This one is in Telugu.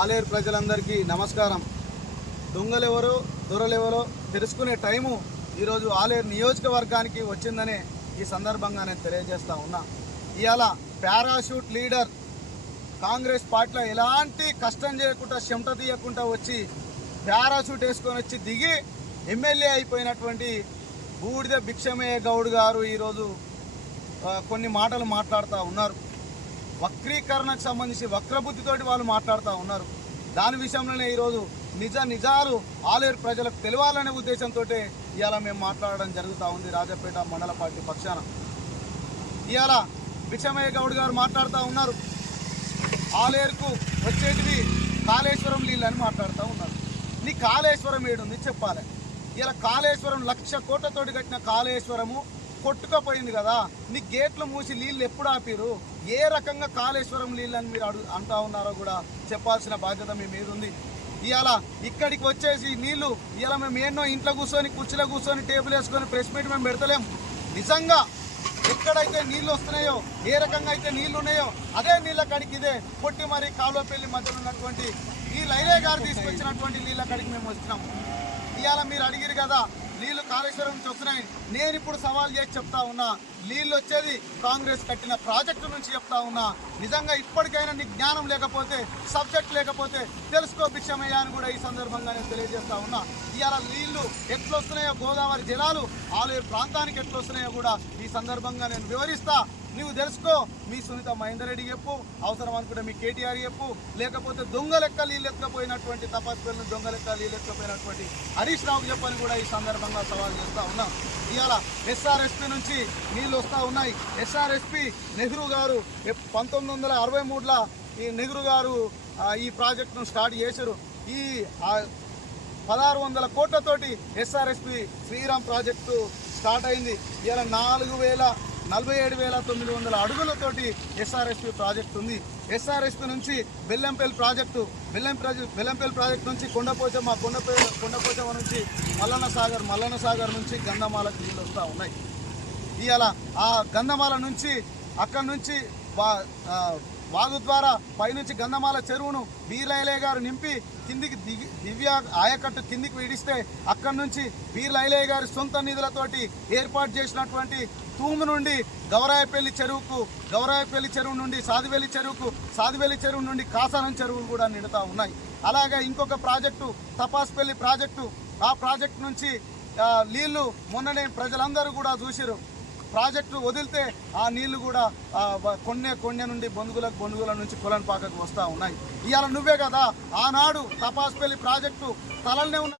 ఆలేరు ప్రజలందరికీ నమస్కారం. దొంగలెవరో దొరలెవరో తెలుసుకునే టైము ఈరోజు ఆలేరు నియోజకవర్గానికి వచ్చిందనే ఈ సందర్భంగా నేను తెలియజేస్తా ఉన్నా. ఇవాళ పారాషూట్ లీడర్ కాంగ్రెస్ పార్టీలో ఎలాంటి కష్టం చేయకుండా చెమట తీయకుండా వచ్చి పారాషూట్ వేసుకొని వచ్చి దిగి ఎమ్మెల్యే అయిపోయినటువంటి బూడిద భిక్షమయ్య గౌడ్ గారు ఈరోజు కొన్ని మాటలు మాట్లాడుతూ ఉన్నారు. వక్రీకరణకు సంబంధించి వక్రబుద్ధితోటి వాళ్ళు మాట్లాడుతూ ఉన్నారు. దాని విషయంలోనే ఈరోజు నిజ నిజాలు ఆలేరు ప్రజలకు తెలియాలనే ఉద్దేశంతో ఇవాళ మేము మాట్లాడడం జరుగుతూ ఉంది రాజపేట మండల పార్టీ పక్షాన. ఇవాళ విషమయ్య గౌడ్ గారు మాట్లాడుతూ ఉన్నారు. ఆలేరుకు వచ్చేటివి కాళేశ్వరం నీళ్ళు అని మాట్లాడుతూ ఉన్నారు. నీ కాళేశ్వరం ఏడుంది చెప్పాలి. ఇలా కాళేశ్వరం లక్ష కోట్లతోటి కట్టిన కాళేశ్వరము కొట్టుకపోయింది కదా నీ గేట్లు మూసి నీళ్ళు ఎప్పుడు ఆపిరు ఏ రకంగా కాళేశ్వరం నీళ్ళని మీరు అడుగు అంటా ఉన్నారో కూడా చెప్పాల్సిన బాధ్యత మీ మీద ఉంది. ఇవాళ ఇక్కడికి వచ్చేసి నీళ్ళు ఇవాళ మేము ఎన్నో ఇంట్లో కూర్చొని కుర్చీలో కూర్చొని టేబుల్ వేసుకొని ప్రెస్ మీట్ మేము పెడతలేం. నిజంగా ఎక్కడైతే నీళ్ళు వస్తున్నాయో ఏ రకంగా అయితే నీళ్ళు ఉన్నాయో అదే నీళ్ళ కాడికి ఇదే పొట్టి మరి కాలువపల్లి మధ్యలో ఉన్నటువంటి ఈ లైలే గారు తీసుకొచ్చినటువంటి నీళ్ళ కాడికి మేము వచ్చినాం. ఇవాళ మీరు అడిగిరు కదా నీళ్ళు కాళేశ్వరం నుంచి వస్తున్నాయి నేను ఇప్పుడు సవాల్ చేసి చెప్తా ఉన్నా. నీళ్ళు వచ్చేది కాంగ్రెస్ కట్టిన ప్రాజెక్టు నుంచి చెప్తా ఉన్నా. నిజంగా ఇప్పటికైనా నీకు జ్ఞానం లేకపోతే సబ్జెక్ట్ లేకపోతే తెలుసుకో భిక్షమయ్యా అని కూడా ఈ సందర్భంగా నేను తెలియజేస్తా ఉన్నా. ఇవాళ నీళ్ళు ఎట్లొస్తున్నాయో గోదావరి జలాలు ఆలయ ప్రాంతానికి ఎట్లొస్తున్నాయో కూడా ఈ సందర్భంగా నేను వివరిస్తా. నువ్వు తెలుసుకో మీ సునీత మహేందర్ రెడ్డి చెప్పు అవసరం అనుకుంటే మీ కేటీఆర్ చెప్పు లేకపోతే దొంగ లెక్క నీళ్ళు ఎత్తుకపోయినటువంటి తపస్సులను దొంగ లెక్క నీళ్ళెత్తకపోయినటువంటి హరీష్ రావుకు చెప్పని కూడా ఈ సందర్భంగా సవాల్ చేస్తా ఉన్నా. ఇవాళ ఎస్ఆర్ఎస్పి నుంచి నీళ్ళు వస్తూ ఉన్నాయి. ఎస్ఆర్ఎస్పి నెహ్రూ గారు పంతొమ్మిది వందల అరవై మూడులో ఈ నెహ్రూ గారు ఈ ప్రాజెక్టును స్టార్ట్ చేశారు. ఈ పదహారు వందల కోట్లతోటి ఎస్ఆర్ఎస్పి శ్రీరామ్ ప్రాజెక్టు స్టార్ట్ అయింది. ఇలా నాలుగు వేల నలభై ఏడు వేల తొమ్మిది వందల అడుగులతోటి ఎస్ఆర్ఎస్పి ప్రాజెక్ట్ ఉంది. ఎస్ఆర్ఎస్పి నుంచి Bellampalli project Bellam project Bellampalli project నుంచి కొండపోచమ్మ కొండపే కొండపోచమ్మ నుంచి మల్లన్న సాగర్ మల్లన్న సాగర్ నుంచి గంధమాలకు నీళ్ళు వస్తూ ఉన్నాయి. ఇవాళ ఆ గంధమాల నుంచి అక్కడి నుంచి వాగు ద్వారా పైనుంచి గంధమాల చెరువును బీర్లైలే గారు నింపి కిందికి దిగి దివ్య ఆయకట్టు కిందికి విడిస్తే అక్కడి నుంచి బీర్లైలే గారి సొంత నిధులతోటి ఏర్పాటు చేసినటువంటి తూము నుండి గౌరాయపల్లి చెరువుకు గౌరాయపల్లి చెరువు నుండి సాదివెల్లి చెరువుకు సాదివెల్లి చెరువు నుండి కాసానం చెరువులు కూడా నిండుతా ఉన్నాయి. అలాగే ఇంకొక ప్రాజెక్టు తపాస్పల్లి ప్రాజెక్టు. ఆ ప్రాజెక్టు నుంచి నీళ్ళు మొన్ననే ప్రజలందరూ కూడా చూసిరు ప్రాజెక్టు వదిలితే ఆ నీళ్ళు కూడా కొన్నె కొన్నే కొన్నె నుండి బొందుగులకు బొందుగుల నుంచి కులన్పాకకు వస్తూ ఉన్నాయి. ఇవాళ నువ్వే కదా ఆనాడు తపాస్పల్లి ప్రాజెక్టు తలనే ఉన్న